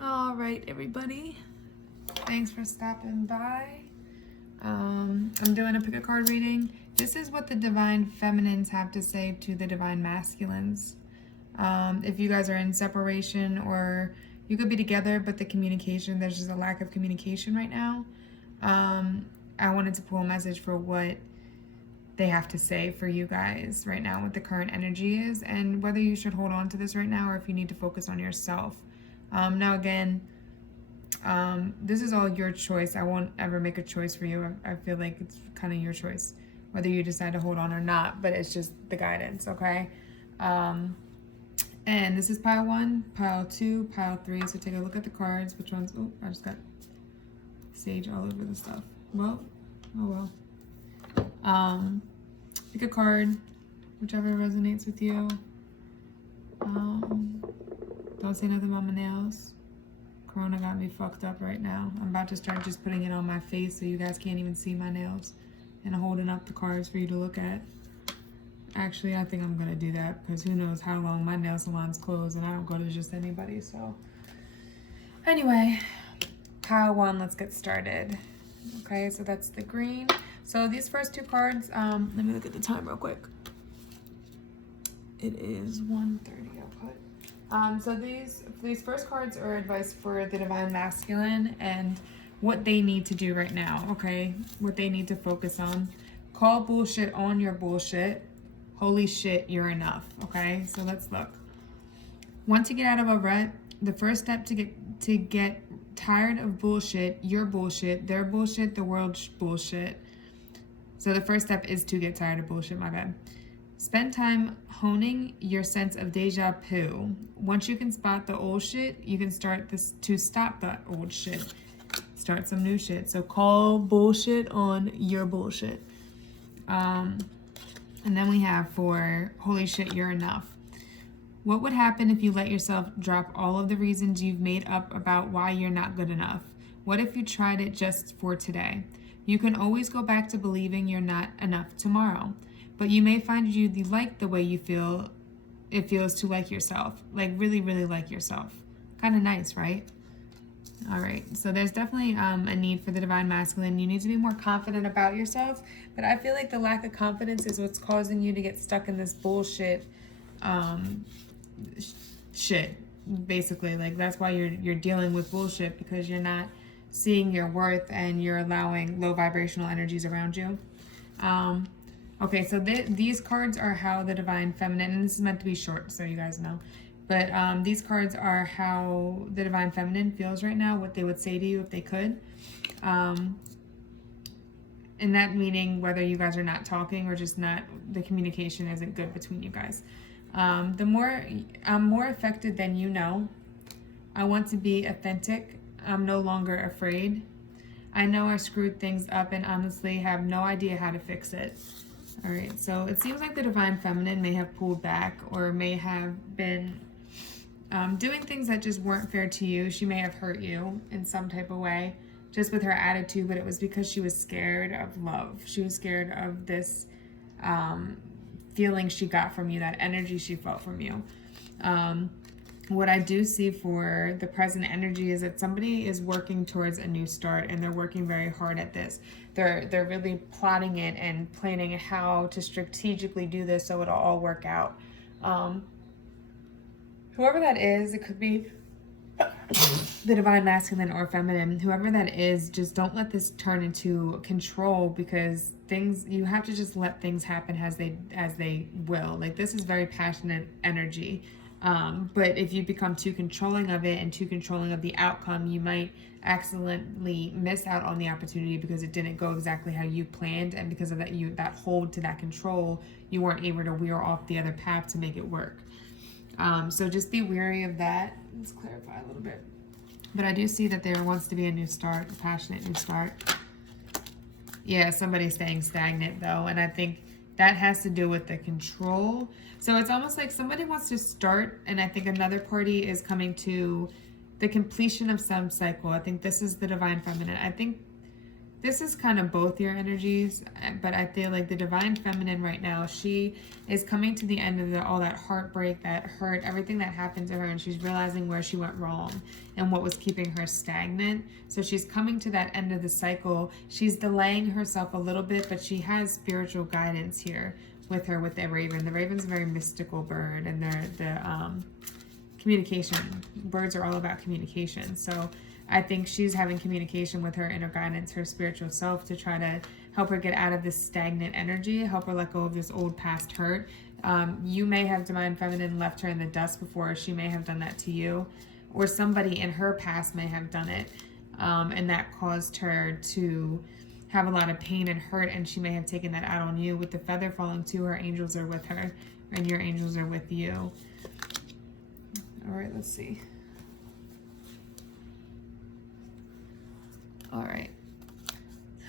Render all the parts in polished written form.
All right, everybody. Thanks for stopping by. I'm doing a pick a card reading. This is what the divine feminines have to say to the divine masculines. If you guys are in separation or you could be together, but there's just a lack of communication right now. I wanted to pull a message for what they have to say for you guys right now, what the current energy is, and whether you should hold on to this right now or if you need to focus on yourself. Now again, this is all your choice. I won't ever make a choice for you. I feel like it's kind of your choice whether you decide to hold on or not, but it's just the guidance, okay? And this is pile 1, pile 2, pile 3. So take a look at the cards. Which ones? Oh, I just got sage all over the stuff. Well, oh well. Pick a card, whichever resonates with you. Don't say nothing about my nails. Corona got me fucked up right now. I'm about to start just putting it on my face so you guys can't even see my nails. And holding up the cards for you to look at. Actually, I think I'm going to do that because who knows how long my nail salon's closed and I don't go to just anybody. So anyway, pile 1, let's get started. Okay, so that's the green. So these first 2 cards, let me look at the time real quick. It is 1:30, I'll put. So these first cards are advice for the divine masculine and what they need to do right now, okay? What they need to focus on. Call bullshit on your bullshit. Holy shit, you're enough, okay? So let's look. Once you get out of a rut, the first step to get tired of bullshit, your bullshit, their bullshit, the world's bullshit. So the first step is to get tired of bullshit, my bad. Spend time honing your sense of deja vu. Once you can spot the old shit, you can start this to stop that old shit. Start some new shit. So call bullshit on your bullshit. And then we have for holy shit, you're enough. What would happen if you let yourself drop all of the reasons you've made up about why you're not good enough? What if you tried it just for today? You can always go back to believing you're not enough tomorrow, but you may find you like the way you feel. It feels to like yourself, like really, really like yourself. Kind of nice, right? All right, so there's definitely a need for the divine masculine. You need to be more confident about yourself, but I feel like the lack of confidence is what's causing you to get stuck in this bullshit shit, basically. Like that's why you're dealing with bullshit, because you're not seeing your worth and you're allowing low vibrational energies around you. Okay, so these cards are how the divine feminine, and this is meant to be short so you guys know, but these cards are how the divine feminine feels right now, what they would say to you if they could. And that meaning whether you guys are not talking or just not, the communication isn't good between you guys. I'm more affected than you know. I want to be authentic. I'm no longer afraid. I know I screwed things up and honestly have no idea how to fix it. All right, so it seems like the divine feminine may have pulled back or may have been doing things that just weren't fair to you. She may have hurt you in some type of way just with her attitude, but it was because she was scared of love. She was scared of this feeling she got from you, that energy she felt from you. What I do see for the present energy is that somebody is working towards a new start and they're working very hard at this. They're really plotting it and planning how to strategically do this so it'll all work out. Whoever that is, it could be the divine masculine or feminine, whoever that is, just don't let this turn into control, because you have to just let things happen as they will. Like this is very passionate energy. But if you become too controlling of it and too controlling of the outcome, you might accidentally miss out on the opportunity because it didn't go exactly how you planned, and because of that, that hold to that control, you weren't able to veer off the other path to make it work. So just be wary of that. Let's clarify a little bit. But I do see that there wants to be a new start, a passionate new start. Yeah, somebody's staying stagnant though, and I think that has to do with the control. So it's almost like somebody wants to start, and I think another party is coming to the completion of some cycle. I think this is the divine feminine. I think this is kind of both your energies, but I feel like the divine feminine right now, she is coming to the end of all that heartbreak, that hurt, everything that happened to her, and she's realizing where she went wrong and what was keeping her stagnant. So she's coming to that end of the cycle. She's delaying herself a little bit, but she has spiritual guidance here with her, with the raven. The raven's a very mystical bird, and they're communication. Birds are all about communication. So I think she's having communication with her inner guidance, her spiritual self, to try to help her get out of this stagnant energy, help her let go of this old past hurt. You may have divine feminine left her in the dust before. She may have done that to you, or somebody in her past may have done it, and that caused her to have a lot of pain and hurt, and she may have taken that out on you. With the feather falling too, her angels are with her, and your angels are with you. All right, let's see. All right.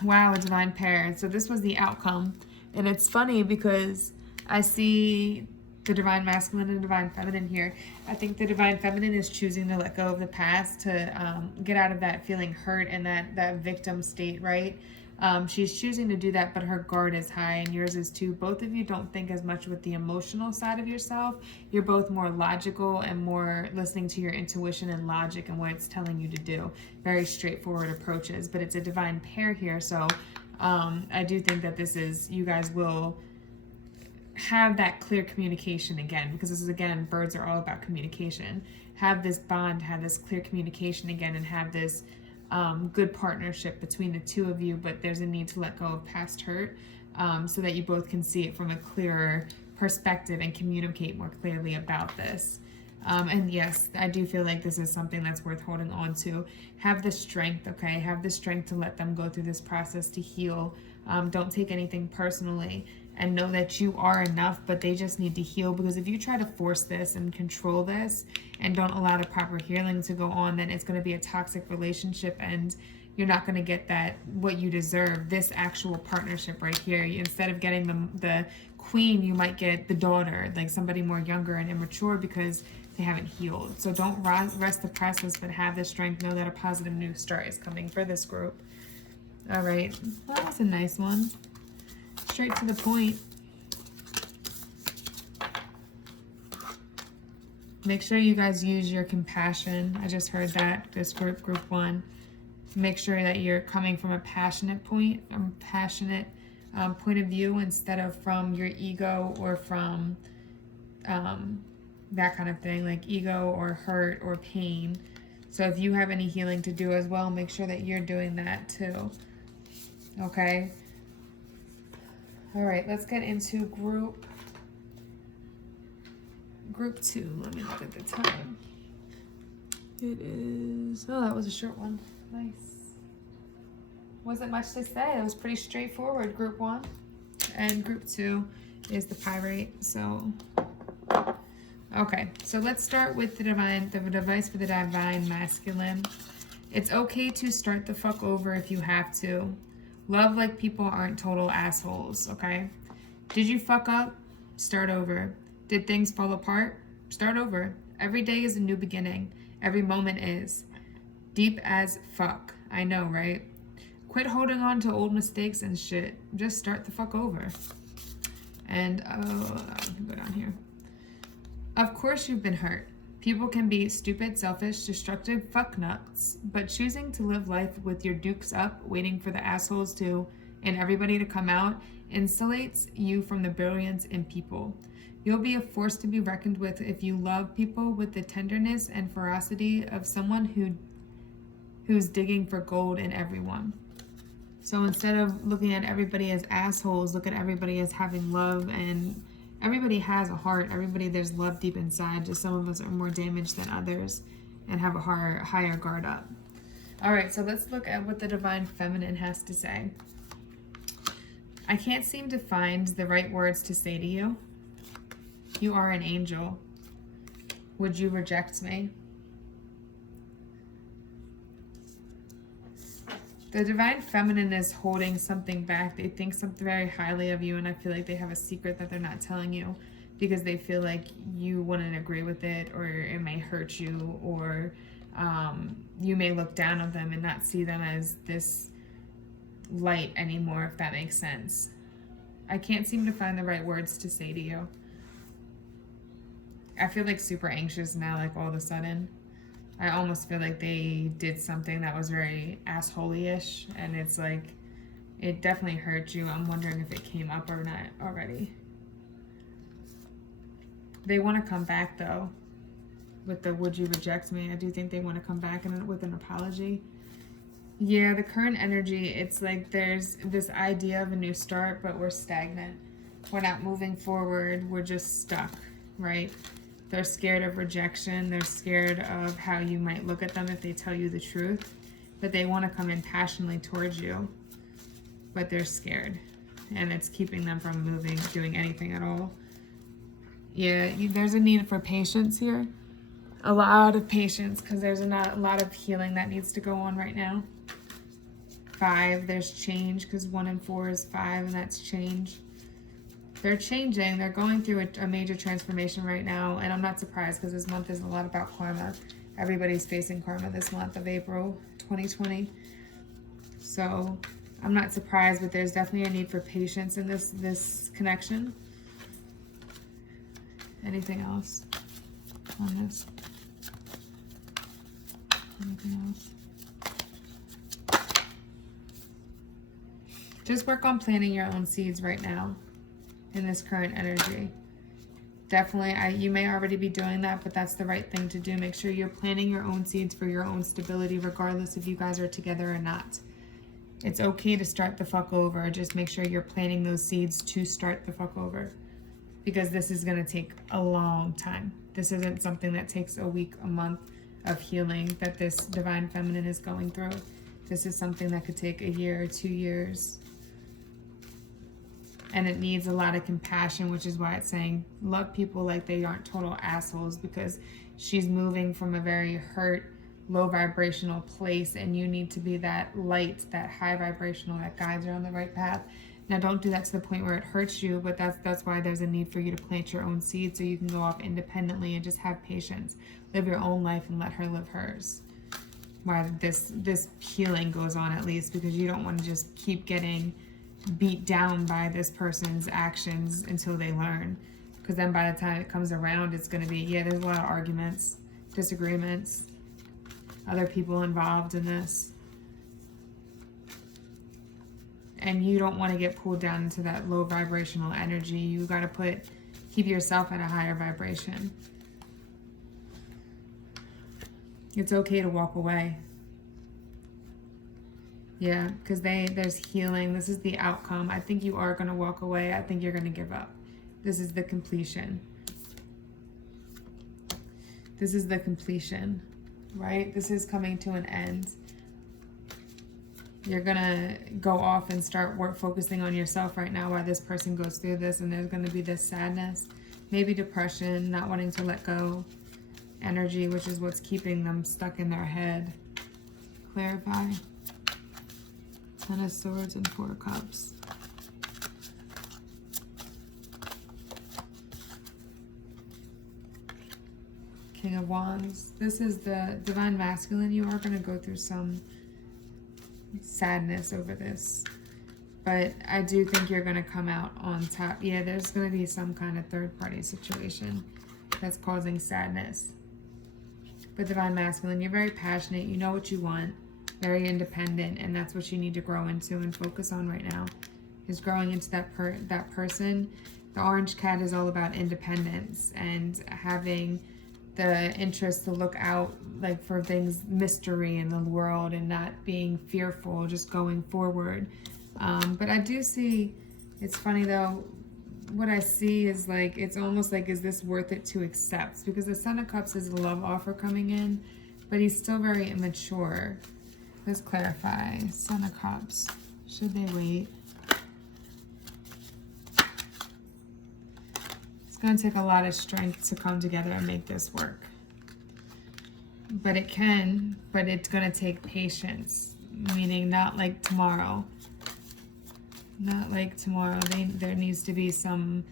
Wow, a divine pair. So this was the outcome. And it's funny because I see the divine masculine and divine feminine here. I think the divine feminine is choosing to let go of the past, to get out of that feeling hurt and that victim state, right? She's choosing to do that, but her guard is high, and yours is too. Both of you don't think as much with the emotional side of yourself. You're both more logical and more listening to your intuition and logic and what it's telling you to do. Very straightforward approaches, but it's a divine pair here. So I do think that this is, you guys will have that clear communication again, because this is, again, birds are all about communication. Have this bond, have this clear communication again, and have this good partnership between the two of you, but there's a need to let go of past hurt, so that you both can see it from a clearer perspective and communicate more clearly about this. And yes, I do feel like this is something that's worth holding on to. Have the strength, okay? Have the strength to let them go through this process, to heal. Don't take anything personally, and know that you are enough, but they just need to heal. Because if you try to force this and control this and don't allow the proper healing to go on, then it's going to be a toxic relationship, and you're not going to get that, what you deserve, this actual partnership right here. Instead of getting the queen, you might get the daughter, like somebody more younger and immature, because they haven't healed. So don't rest the process, but have the strength. Know that a positive new start is coming for this group. All right, well, that was a nice one. Straight to the point. Make sure you guys use your compassion. I just heard that, this group 1. Make sure that you're coming from a passionate point, point of view, instead of from your ego or from that kind of thing, like ego or hurt or pain. So if you have any healing to do as well, make sure that you're doing that too. Okay? All right, let's get into group 2. Let me look at the time. It is, oh, that was a short one. Nice. Wasn't much to say. It was pretty straightforward, group 1. And group 2 is the Pyrite. So, okay. So let's start with the device for the divine masculine. It's okay to start the fuck over if you have to. Love like people aren't total assholes, okay? Did you fuck up? Start over. Did things fall apart? Start over. Every day is a new beginning. Every moment is. Deep as fuck. I know, right? Quit holding on to old mistakes and shit. Just start the fuck over. And, I can go down here. Of course you've been hurt. People can be stupid, selfish, destructive fucknuts, but choosing to live life with your dukes up, waiting for the assholes to, and everybody to come out, insulates you from the brilliance in people. You'll be a force to be reckoned with if you love people with the tenderness and ferocity of someone who's digging for gold in everyone. So instead of looking at everybody as assholes, look at everybody as having love, and everybody has a heart. Everybody, there's love deep inside. Just some of us are more damaged than others and have a higher guard up. All right, so let's look at what the divine feminine has to say. I can't seem to find the right words to say to you. You are an angel. Would you reject me? The divine feminine is holding something back. They think something very highly of you, and I feel like they have a secret that they're not telling you because they feel like you wouldn't agree with it, or it may hurt you, or you may look down on them and not see them as this light anymore, if that makes sense. I can't seem to find the right words to say to you. I feel like super anxious now, like all of a sudden. I almost feel like they did something that was very asshole-ish, and it's like, it definitely hurt you. I'm wondering if it came up or not already. They want to come back, though, with the would you reject me. I do think they want to come back with an apology. Yeah, the current energy, it's like there's this idea of a new start, but we're stagnant. We're not moving forward. We're just stuck, right? They're scared of rejection. They're scared of how you might look at them if they tell you the truth. But they want to come in passionately towards you. But they're scared. And it's keeping them from moving, doing anything at all. Yeah, there's a need for patience here. A lot of patience, because there's a lot of healing that needs to go on right now. 5, there's change, because 1 and 4 is 5, and that's change. They're changing. They're going through a major transformation right now, and I'm not surprised, because this month is a lot about karma. Everybody's facing karma this month of April 2020. So I'm not surprised, but there's definitely a need for patience in this connection. Anything else on this? Anything else? Just work on planting your own seeds right now in this current energy. Definitely, you may already be doing that, but that's the right thing to do. Make sure you're planting your own seeds for your own stability, regardless if you guys are together or not. It's okay to start the fuck over. Just make sure you're planting those seeds to start the fuck over. Because this is going to take a long time. This isn't something that takes a week, a month of healing that this divine feminine is going through. This is something that could take a year or 2 years. And it needs a lot of compassion, which is why it's saying love people like they aren't total assholes, because she's moving from a very hurt, low vibrational place, and you need to be that light, that high vibrational that guides her on the right path. Now, don't do that to the point where it hurts you, but that's why there's a need for you to plant your own seed so you can go off independently and just have patience. Live your own life and let her live hers. While this healing goes on, at least, because you don't want to just keep getting beat down by this person's actions until they learn. Because then by the time it comes around, it's going to be, yeah, there's a lot of arguments, disagreements, other people involved in this. And you don't want to get pulled down into that low vibrational energy. You got to keep yourself at a higher vibration. It's okay to walk away. Yeah, because there's healing. This is the outcome. I think you are going to walk away. I think you're going to give up. This is the completion. This is the completion, right? This is coming to an end. You're going to go off and start focusing on yourself right now while this person goes through this, and there's going to be this sadness, maybe depression, not wanting to let go energy, which is what's keeping them stuck in their head. Clarify. 10 of Swords and 4 of Cups. King of Wands. This is the Divine Masculine. You are going to go through some sadness over this, but I do think you're going to come out on top. Yeah, there's going to be some kind of third-party situation that's causing sadness. But Divine Masculine, you're very passionate. You know what you want. Very independent, and that's what you need to grow into and focus on right now, is growing into that person. The Orange Cat is all about independence and having the interest to look out, like, for things, mystery in the world, and not being fearful, just going forward. But I do see, it's funny though, what I see is like, it's almost like, is this worth it to accept? Because the Son of Cups is a love offer coming in, but he's still very immature. Let's clarify. Son of Cups. Should they wait? It's going to take a lot of strength to come together and make this work. But it can, but it's going to take patience. Meaning not like tomorrow. Not like tomorrow. There needs to be some,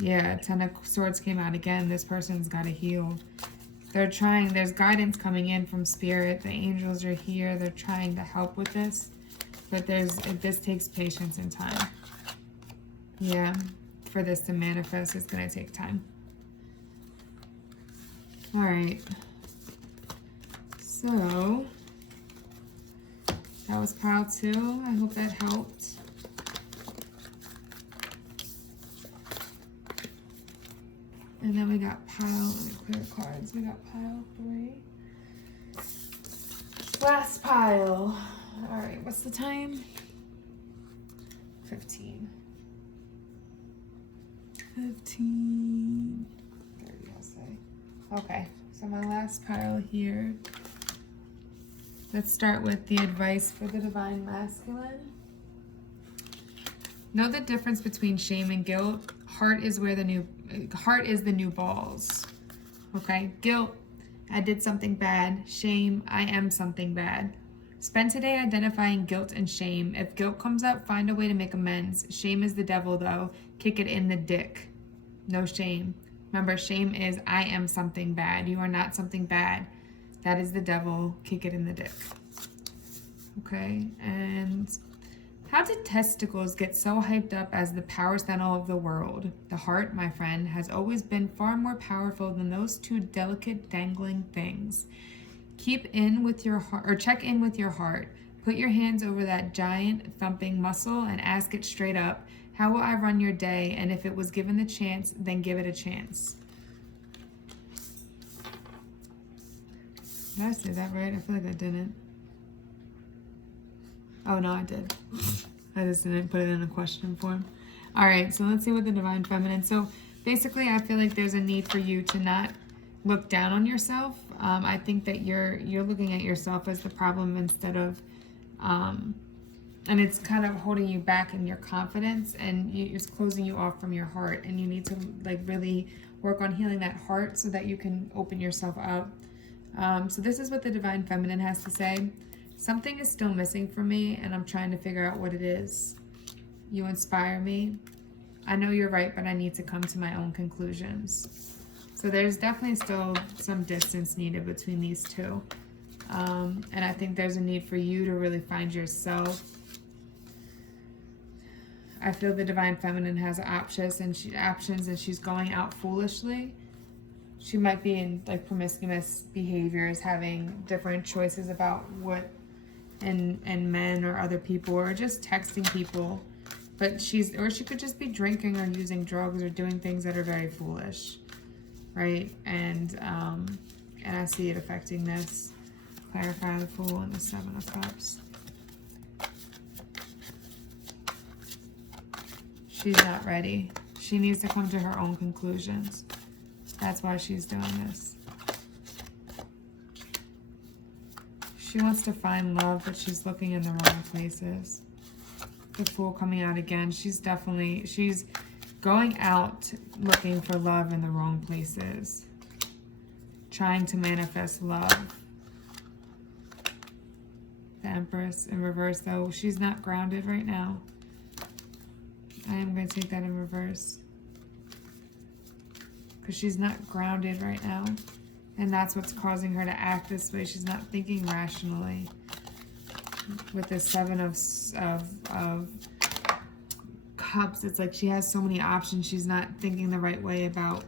yeah, 10 of Swords came out again. This person's got to heal. They're trying, there's guidance coming in from Spirit. The angels are here. They're trying to help with this. But this takes patience and time. Yeah, for this to manifest, it's going to take time. All right. So, that was pile 2. I hope that helped. And then we got pile, let me clear cards. We got pile 3. Last pile. All right, what's the time? 15. 15. 30, I'll say. Okay, so my last pile here. Let's start with the advice for the Divine Masculine. Know the difference between shame and guilt. Heart is the new balls. Okay, guilt, I did something bad. Shame, I am something bad. Spend today identifying guilt and shame. If guilt comes up, find a way to make amends. Shame is the devil, though. Kick it in the dick. No shame. Remember, shame is I am something bad. You are not something bad. That is the devil. Kick it in the dick. Okay, and how did testicles get so hyped up as the power center of the world? The heart, my friend, has always been far more powerful than those two delicate dangling things. Keep in with your heart, or check in with your heart. Put your hands over that giant thumping muscle and ask it straight up, how will I run your day? And if it was given the chance, then give it a chance. Did I say that right? I feel like I didn't. Oh, no, I did. I just didn't put it in a question form. All right, so let's see what the Divine Feminine. So basically, I feel like there's a need for you to not look down on yourself. I think that you're looking at yourself as the problem instead of, and it's kind of holding you back in your confidence, and it's closing you off from your heart. And you need to like really work on healing that heart so that you can open yourself up. So this is what the Divine Feminine has to say. Something is still missing for me, and I'm trying to figure out what it is. You inspire me. I know you're right, but I need to come to my own conclusions. So there's definitely still some distance needed between these two. And I think there's a need for you to really find yourself. I feel the Divine Feminine has options and she's going out foolishly. She might be in like promiscuous behaviors, having different choices about what and men or other people, or just texting people. But she could just be drinking or using drugs or doing things that are very foolish, right? And I see it affecting this. Clarify the Fool and the Seven of Cups. She's not ready. She needs to come to her own conclusions. That's why she's doing this. She wants to find love, but she's looking in the wrong places. The Fool coming out again. She's going out looking for love in the wrong places. Trying to manifest love. The Empress in reverse, though. She's not grounded right now. I am going to take that in reverse. Because she's not grounded right now. And that's what's causing her to act this way. She's not thinking rationally. With the Seven of Cups, it's like she has so many options. She's not thinking the right way about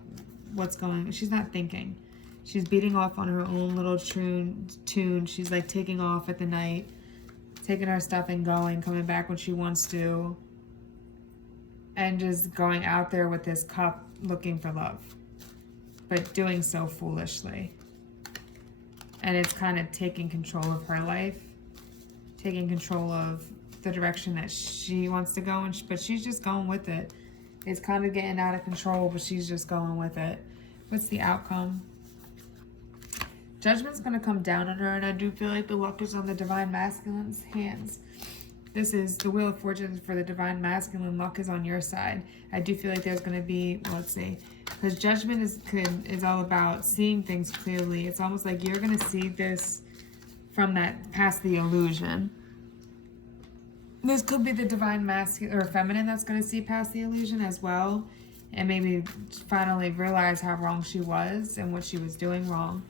what's going on. She's not thinking. She's beating off on her own little tune. She's like taking off at the night, taking her stuff and going, coming back when she wants to. And just going out there with this cup looking for love. But doing so foolishly. And it's kind of taking control of her life. Taking control of the direction that she wants to go. But she's just going with it. It's kind of getting out of control, but she's just going with it. What's the outcome? Judgment's going to come down on her. And I do feel like the luck is on the Divine Masculine's hands. This is the Wheel of Fortune for the Divine Masculine. Luck is on your side. I do feel like there's going to be, let's see, because judgment is all about seeing things clearly. It's almost like you're going to see this from that past the illusion. This could be the Divine Masculine or Feminine that's going to see past the illusion as well, and maybe finally realize how wrong she was and what she was doing wrong.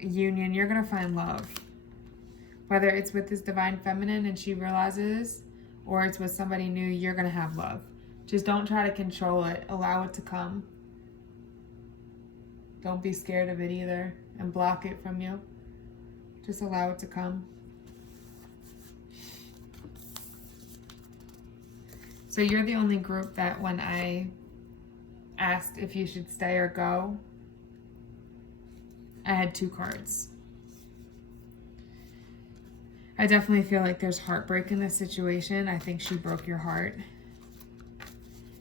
Union, you're going to find love. Whether it's with this divine feminine and she realizes, or it's with somebody new, you're going to have love. Just don't try to control it. Allow it to come. Don't be scared of it either and block it from you. Just allow it to come. So you're the only group that when I asked if you should stay or go, I had 2 cards. I definitely feel like there's heartbreak in this situation. I think she broke your heart.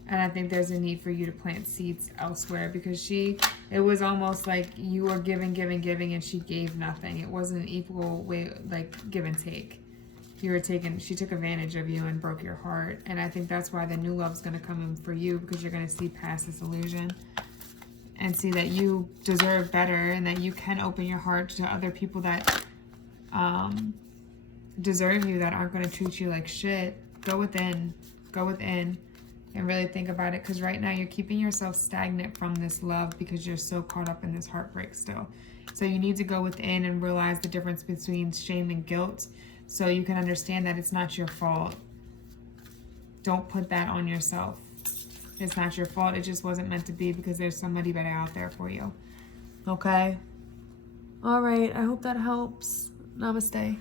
And I think there's a need for you to plant seeds elsewhere because it was almost like you were giving, and she gave nothing. It wasn't an equal way, like give and take. She took advantage of you and broke your heart. And I think that's why the new love's going to come in for you, because you're going to see past this illusion and see that you deserve better and that you can open your heart to other people that deserve you, that aren't going to treat you like shit. Go within and really think about it, because right now you're keeping yourself stagnant from this love because you're so caught up in this heartbreak still. So you need to go within and realize the difference between shame and guilt, so you can understand that it's not your fault. Don't put that on yourself. It's not your fault. It just wasn't meant to be, because there's somebody better out there for you. Okay? All right. I hope that helps. Namaste.